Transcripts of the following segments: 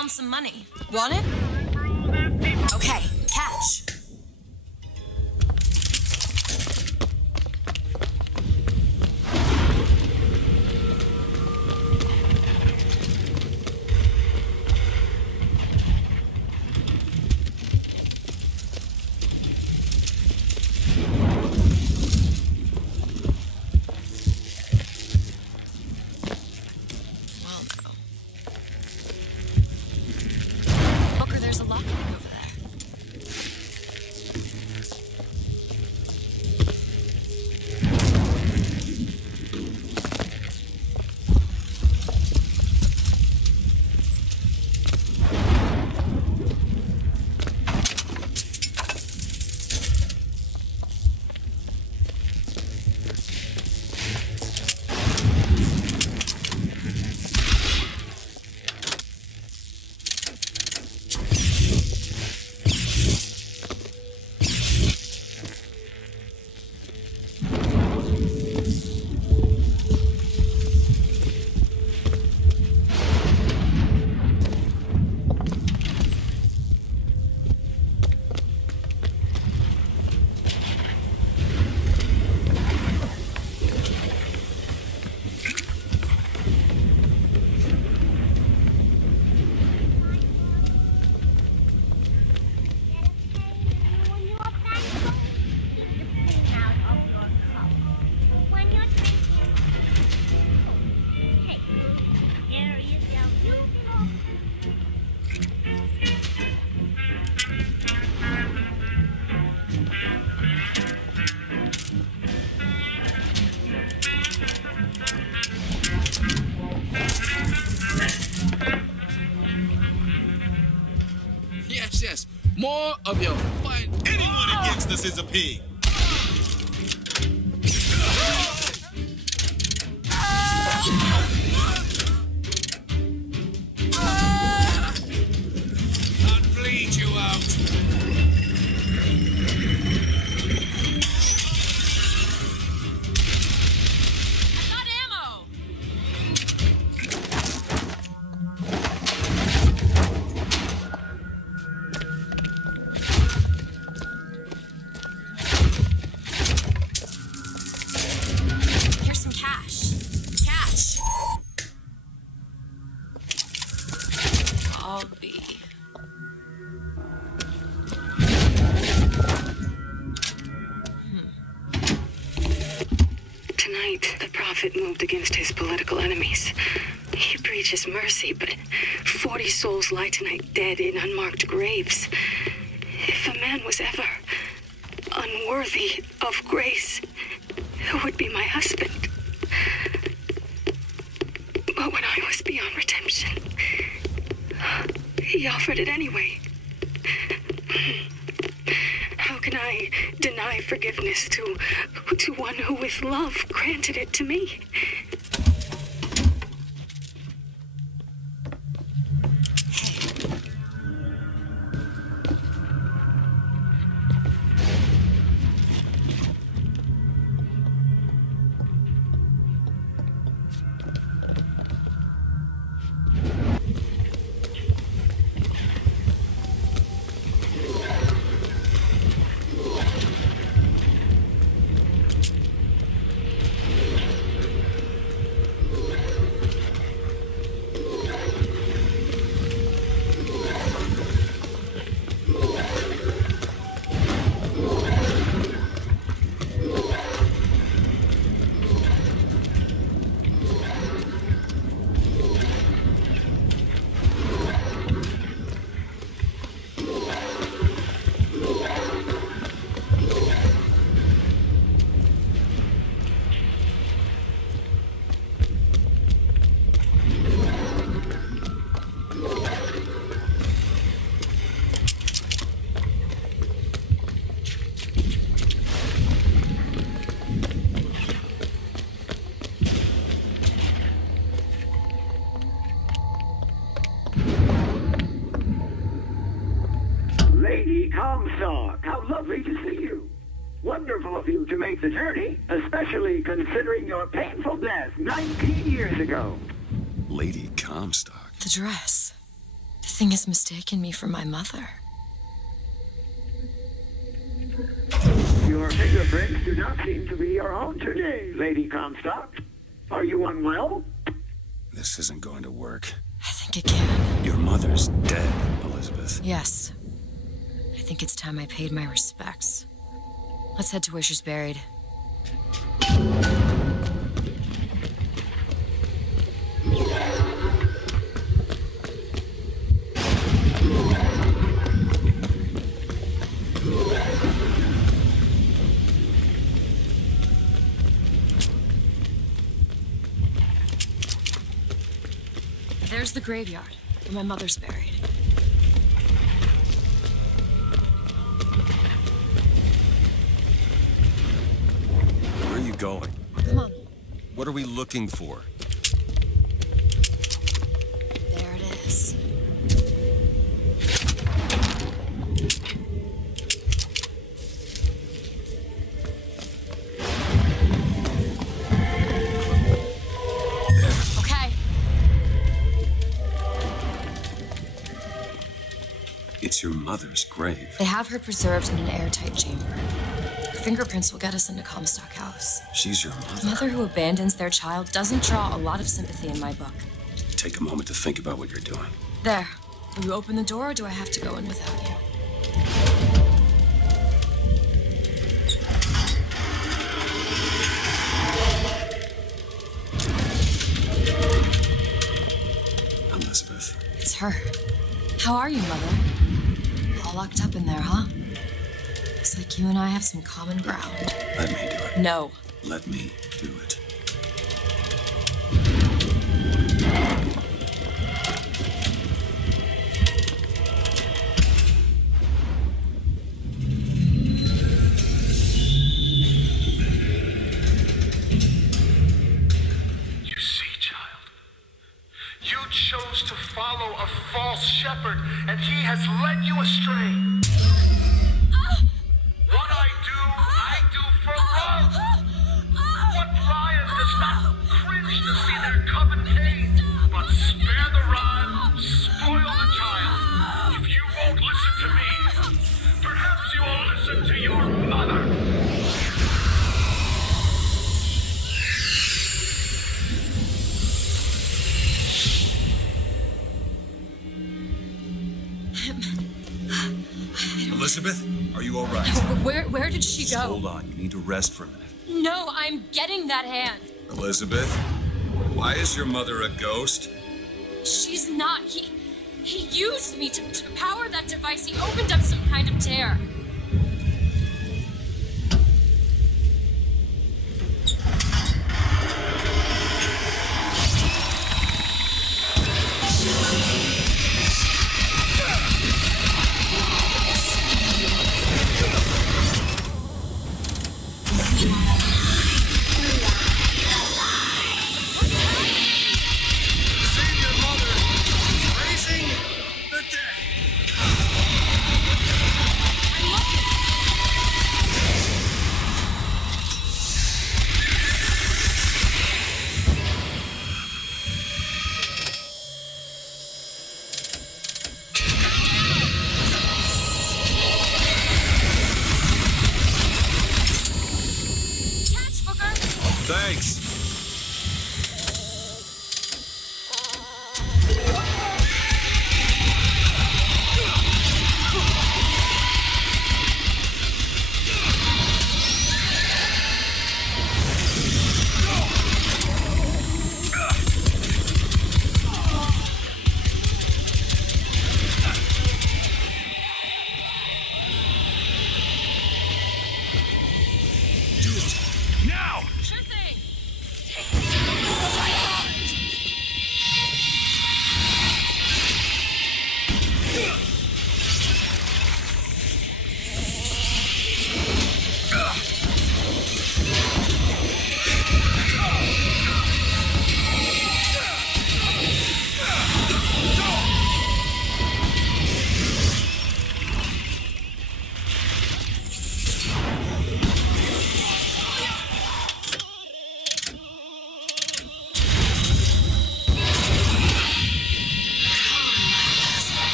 found some money. Want it? Okay, cash. There's a lockpick over there. Yes. More of your fine. Anyone against us is a pig. I'll bleed you out. I got ammo. Here's some cash. I'll be. Tonight, the prophet moved against his political enemies. He preaches mercy, but 40 souls lie tonight dead in unmarked graves. If a man was ever unworthy of grace, it would be my husband. But when I was beyond redemption, he offered it anyway. How can I deny forgiveness to one who with love granted it to me? Comstock, how lovely to see you. Wonderful of you to make the journey, especially considering your painful death 19 years ago. Lady Comstock. The dress. The thing has mistaken me for my mother. Your fingerprints do not seem to be your own today, Lady Comstock. Are you unwell? This isn't going to work. I think it can. Your mother's dead, Elizabeth. Yes. I think it's time I paid my respects. Let's head to where she's buried. There's the graveyard, where my mother's buried. Where are you going? Come on. What are we looking for? There it is. Okay. It's your mother's grave. They have her preserved in an airtight chamber. Her fingerprints will get us into Comstock House. She's your A mother. mother who abandons their child doesn't draw a lot of sympathy in my book. Take a moment to think about what you're doing. There. Will you open the door, or do I have to go in without you? Elizabeth. It's her. How are you, Mother? All locked up in there, huh? Looks like you and I have some common ground. Let me do it. No. Let me do it. You see, child, you chose to follow a false shepherd, and he has led you astray. What I do for love. What lion does not cringe to see their coven cave, but spare the rod, spoil the child. If you won't listen to me, perhaps you will listen to your mother. Elizabeth, are you all right? Where did she Just go? hold on. You need to rest for a minute. No, I'm getting that hand. Elizabeth, why is your mother a ghost? She's not. He used me to power that device. He opened up some kind of tear. I'm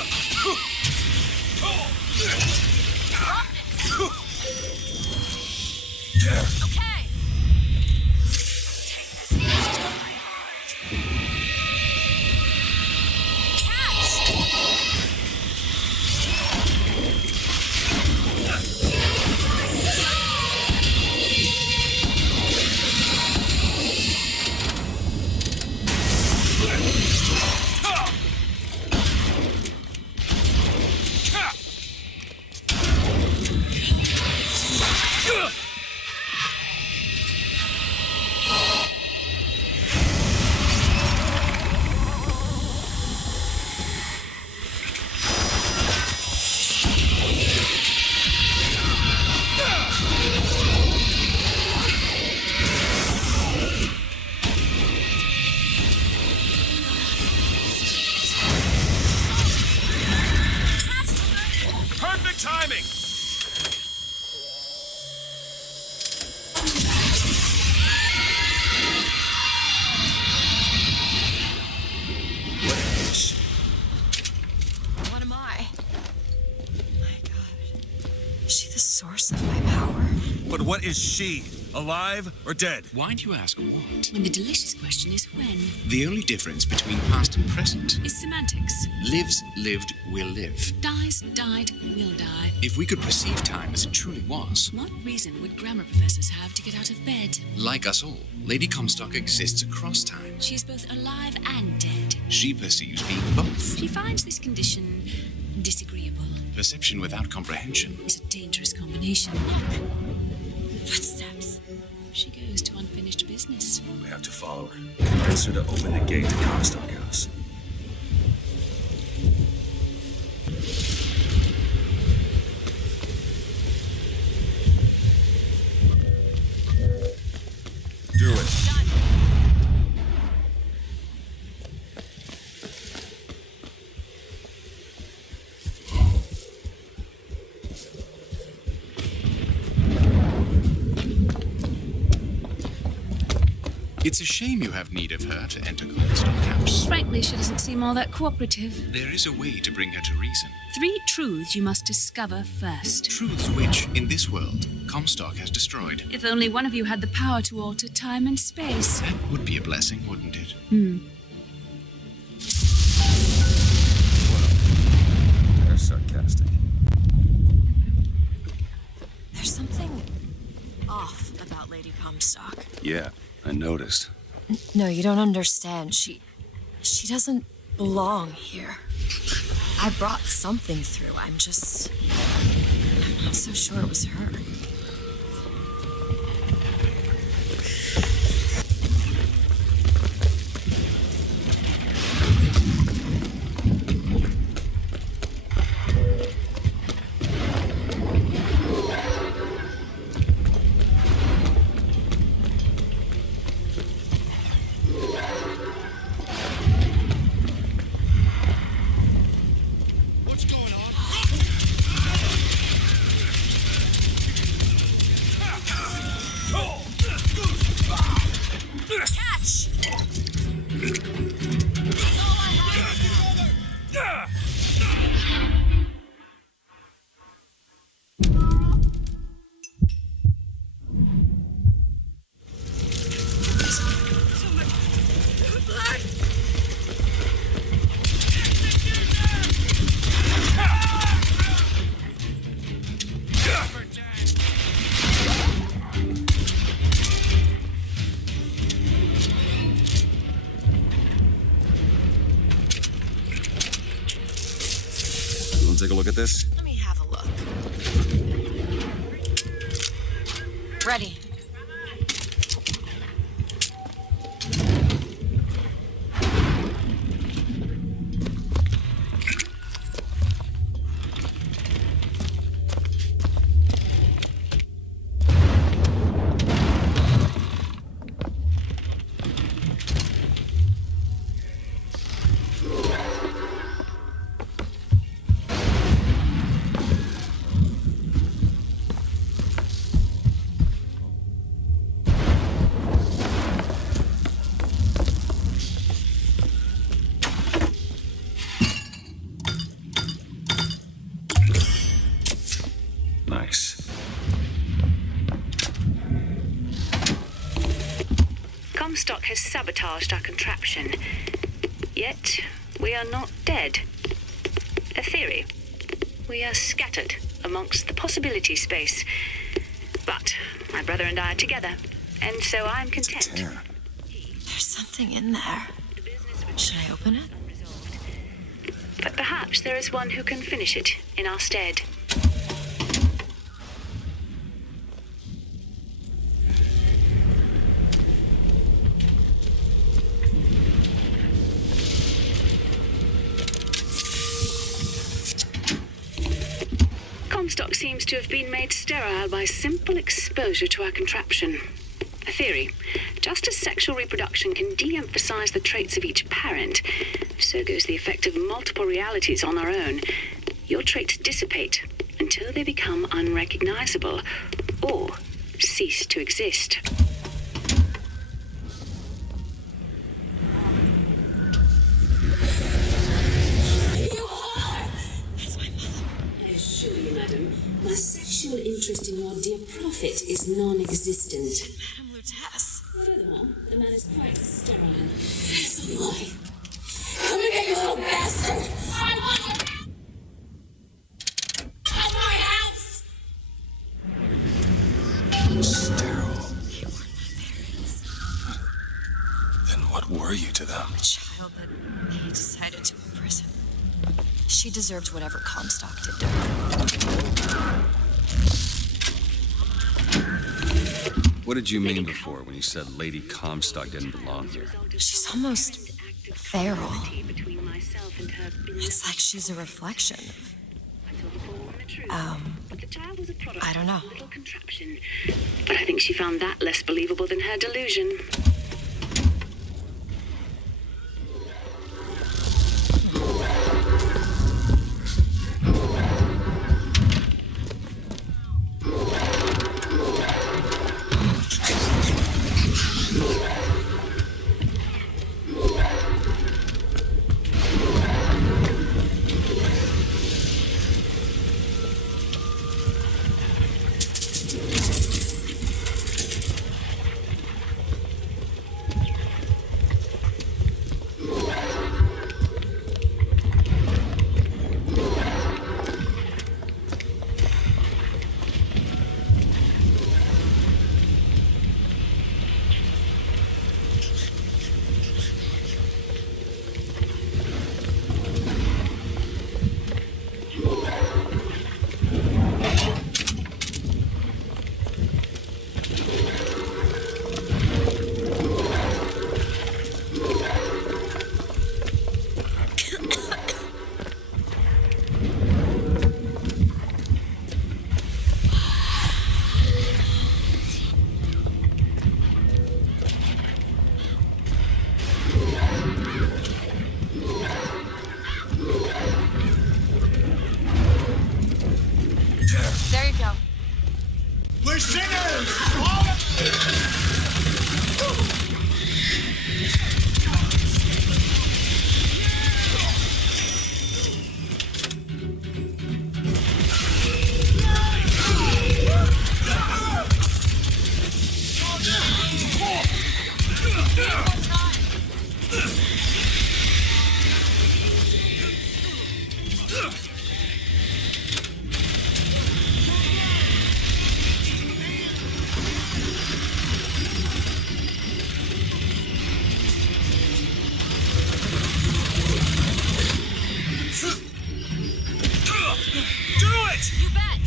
Okay. Perfect timing! What am I? My God. Is she the source of my power? But what is she? Alive or dead? Why do you ask what? When the delicious question is when. The only difference between past and present Is semantics. lives, lived, will live. Dies, died, will die. If we could perceive time as it truly was, What reason would grammar professors have to get out of bed? like us all, Lady Comstock exists across time. She is both alive and dead. She perceives being both. She finds this condition disagreeable. Perception without comprehension. It's a dangerous combination. Footsteps. She goes to unfinished business. We have to follow her. Convince her to open the gate to Comstock House. Do it. It's a shame you have need of her to enter Comstock House. Frankly, she doesn't seem all that cooperative. There is a way to bring her to reason. 3 truths you must discover first. Truths which, in this world, Comstock has destroyed. If only one of you had the power to alter time and space. That would be a blessing, wouldn't it? They're sarcastic. There's something off about Lady Comstock. Yeah, I noticed. No, you don't understand. She doesn't belong here. I brought something through. I'm not so sure it was her. What's going on? Catch! You want to take a look at this? Let me have a look. Ready. sabotaged our contraption. Yet, we are not dead. A theory. We are scattered amongst the possibility space. But my brother and I are together, and so I'm content. There's something in there. Should I open it? But perhaps there is one who can finish it in our stead. Comstock seems to have been made sterile by simple exposure to our contraption. A theory. Just as sexual reproduction can de-emphasize the traits of each parent, so goes the effect of multiple realities on our own. Your traits dissipate until they become unrecognizable or cease to exist. I assure you, madam, my sexual interest in your dear prophet is non-existent. Madame Lutece. Furthermore, the man is quite sterile. That's a lie. Come here, you little bastard! I want you out of my house! Sterile. They weren't my parents. Then what were you to them? A child that they decided to imprison. She deserved whatever Comstock did to her. What did you mean before when you said Lady Comstock didn't belong here? She's almost feral. It's like she's a reflection of... I don't know. But I think she found that less believable than her delusion. There you go. We're sinners! All of You bet.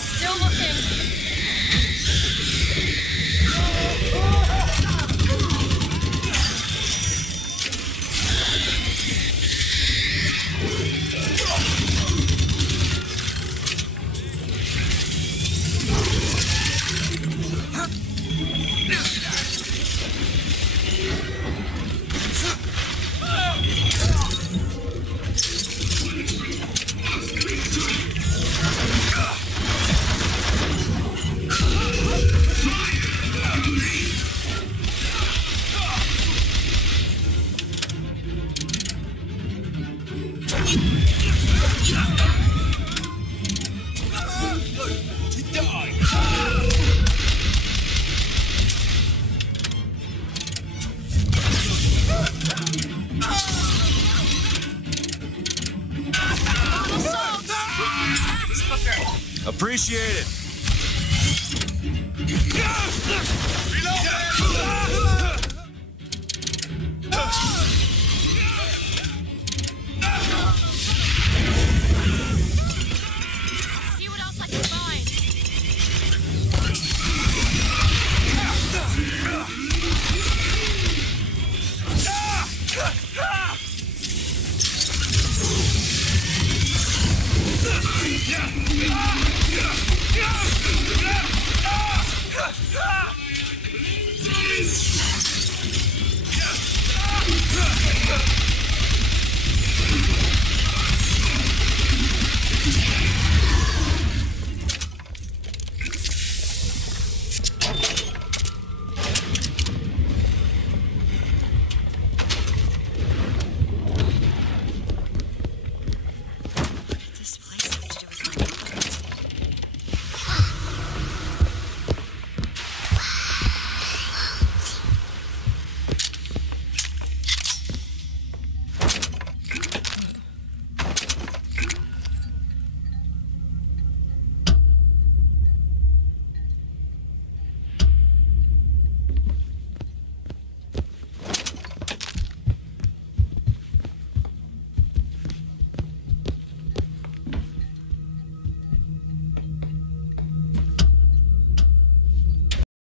Still looking. Appreciate it. Reload!